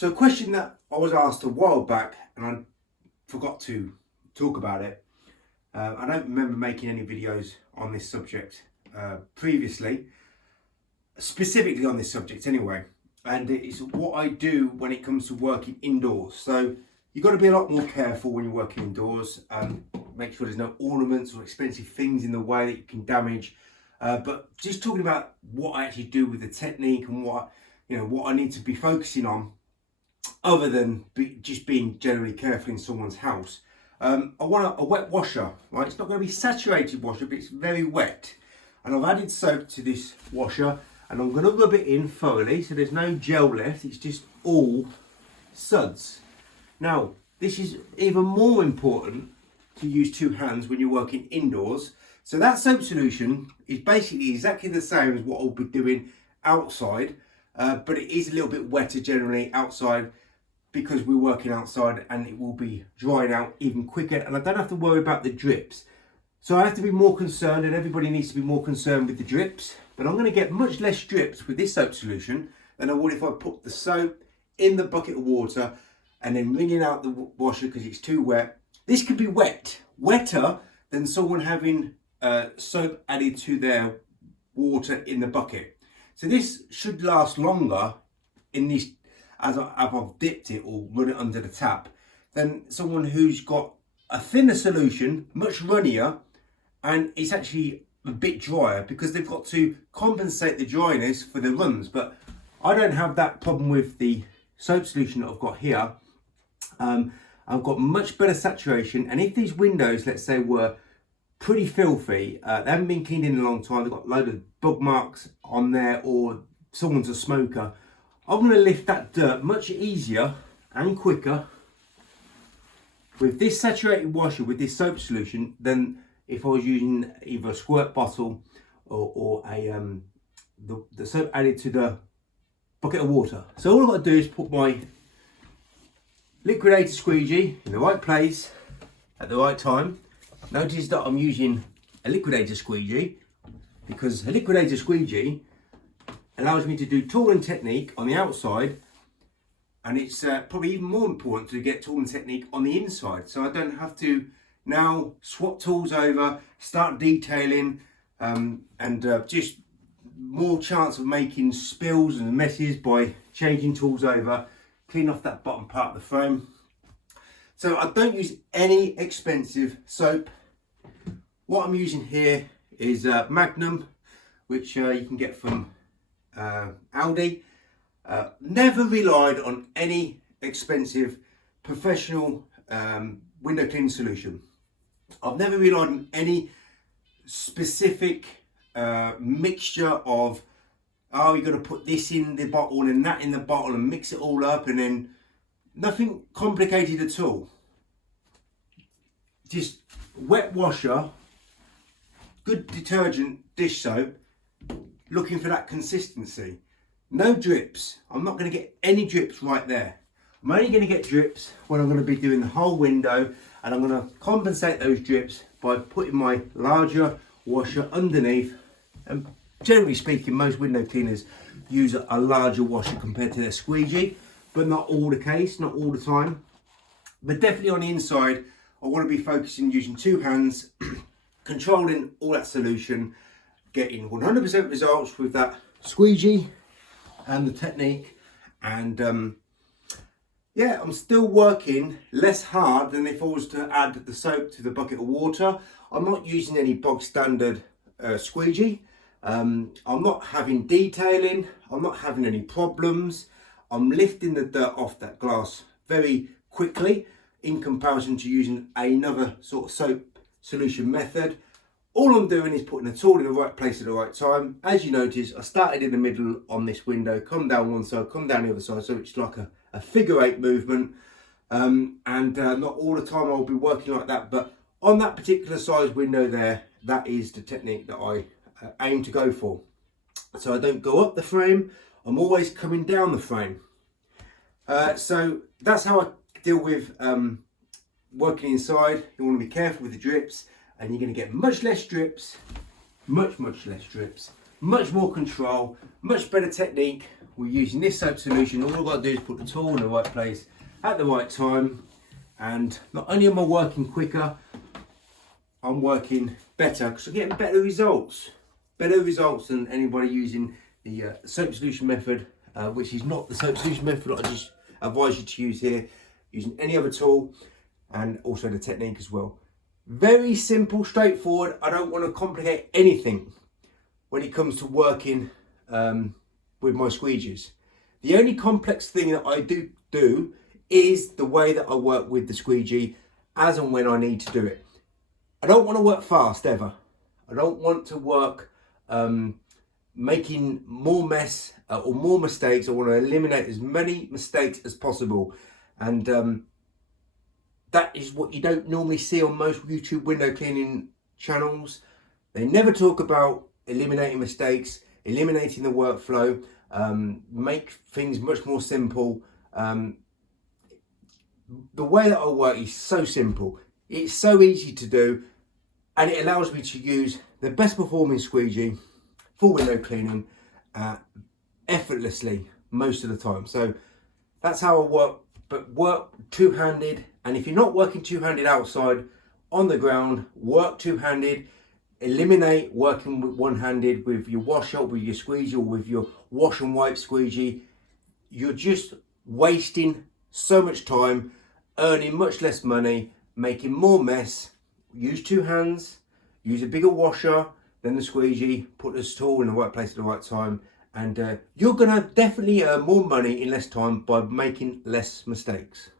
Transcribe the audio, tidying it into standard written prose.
So a question that I was asked a while back, and I forgot to talk about it. I don't remember making any videos on this subject previously, specifically on this subject anyway. And it's what I do when it comes to working indoors. So you've got to be a lot more careful when you're working indoors. Make sure there's no ornaments or expensive things in the way that you can damage. But just talking about what I actually do with the technique and what I need to be focusing on, other than just being generally careful in someone's house. I want a wet washer, right? It's not going to be saturated washer, but it's very wet. And I've added soap to this washer, and I'm going to rub it in thoroughly so there's no gel left. It's just all suds. Now, this is even more important to use two hands when you're working indoors. So that soap solution is basically exactly the same as what I'll be doing outside, but it is a little bit wetter generally outside because we're working outside, and it will be drying out even quicker, and I don't have to worry about the drips. So I have to be more concerned, and everybody needs to be more concerned with the drips, but I'm going to get much less drips with this soap solution than I would if I put the soap in the bucket of water and then wringing out the washer because it's too wet. This could be wetter than someone having soap added to their water in the bucket. So this should last longer in this, as I've dipped it or run it under the tap, than someone who's got a thinner solution, much runnier, and it's actually a bit drier because they've got to compensate the dryness for the runs. But I don't have that problem with the soap solution that I've got here. I've got much better saturation, and if these windows, let's say, were pretty filthy, they haven't been cleaned in a long time, they've got a load of bug marks on there, or someone's a smoker, I'm going to lift that dirt much easier and quicker with this saturated washer, with this soap solution, than if I was using either a squirt bottle or the soap added to the bucket of water. So all I've got to do is put my liquidator squeegee in the right place at the right time. Notice that I'm using a liquidator squeegee because a liquidator squeegee allows me to do tool and technique on the outside, and it's probably even more important to get tool and technique on the inside, so I don't have to now swap tools over, start detailing, and just more chance of making spills and messes by changing tools over, clean off that bottom part of the frame. So I don't use any expensive soap. What I'm using here is Magnum, which you can get from Aldi. Never relied on any expensive professional window cleaning solution. I've never relied on any specific mixture of, oh, you're going to put this in the bottle and that in the bottle and mix it all up, and then nothing complicated at all. Just wet washer, good detergent, dish soap, looking for that consistency. No drips. I'm not going to get any drips right there. I'm only going to get drips when I'm going to be doing the whole window, and I'm going to compensate those drips by putting my larger washer underneath. And generally speaking, most window cleaners use a larger washer compared to their squeegee, but not all the case, not all the time. But definitely on the inside, I want to be focusing using two hands, controlling all that solution, getting 100% results with that squeegee and the technique. And yeah, I'm still working less hard than if I was to add the soap to the bucket of water. I'm not using any bog standard squeegee. I'm not having detailing. I'm not having any problems. I'm lifting the dirt off that glass very quickly in comparison to using another sort of soap solution method. All I'm doing is putting the tool in the right place at the right time. As you notice, I started in the middle on this window, come down one side, come down the other side, so it's like a figure eight movement. Not all the time I'll be working like that, but on that particular size window there, that is the technique that I aim to go for. So I don't go up the frame, I'm always coming down the frame. So that's how I deal with working inside. You want to be careful with the drips, and you're going to get much less drips, much less drips, much more control, much better technique we're using this soap solution, all I've got to do is put the tool in the right place at the right time, and not only am I working quicker, I'm working better because I'm getting better results than anybody using the soap solution method, which is not the soap solution method I just advise you to use here, using any other tool, and also the technique as well. Very simple, straightforward. I don't want to complicate anything when it comes to working with my squeegees. The only complex thing that I do is the way that I work with the squeegee as and when I need to do it. I don't want to work fast ever. I don't want to work making more mess or more mistakes. I want to eliminate as many mistakes as possible, and that is what you don't normally see on most YouTube window cleaning channels. They never talk about eliminating mistakes, eliminating the workflow, make things much more simple. The way that I work is so simple. It's so easy to do, and it allows me to use the best performing squeegee for window cleaning effortlessly most of the time. So that's how I work, but work two-handed. And if you're not working two-handed outside, on the ground, work two-handed. Eliminate working with one-handed with your wash up, with your squeegee, or with your wash and wipe squeegee. You're just wasting so much time, earning much less money, making more mess. Use two hands, use a bigger washer than the squeegee, put the tool in the right place at the right time, and you're gonna definitely earn more money in less time by making less mistakes.